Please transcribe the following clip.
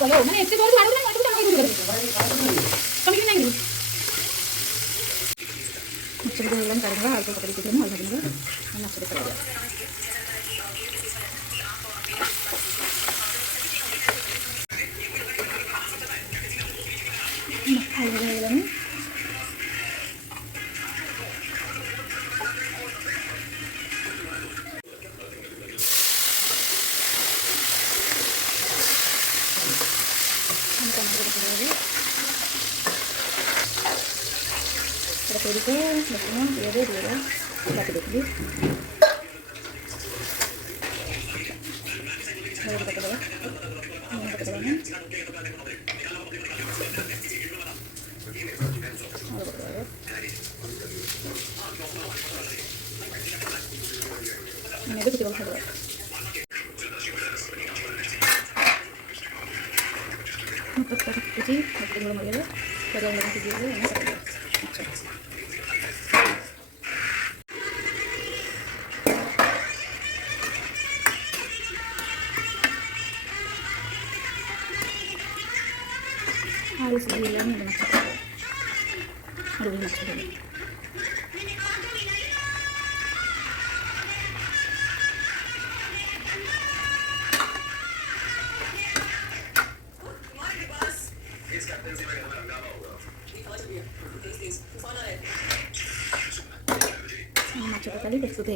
মানে একটু জল আরো না একটু টাকা করে দেবে তুমি কি নাই mucho de la encarga algo que te tenemos la vida una secretaria Para tadi ke biasanya dia dulu batu dulu. Lalu kita bawah. Ini kita bawahnya. Lalu kita bawah. Ini itu kita bawah. Untuk tarik putih, kita belum ada. Kita belum ada video ini. Harus dibilangin dengan cara harus dimasak dulu. Macam kali dah sudah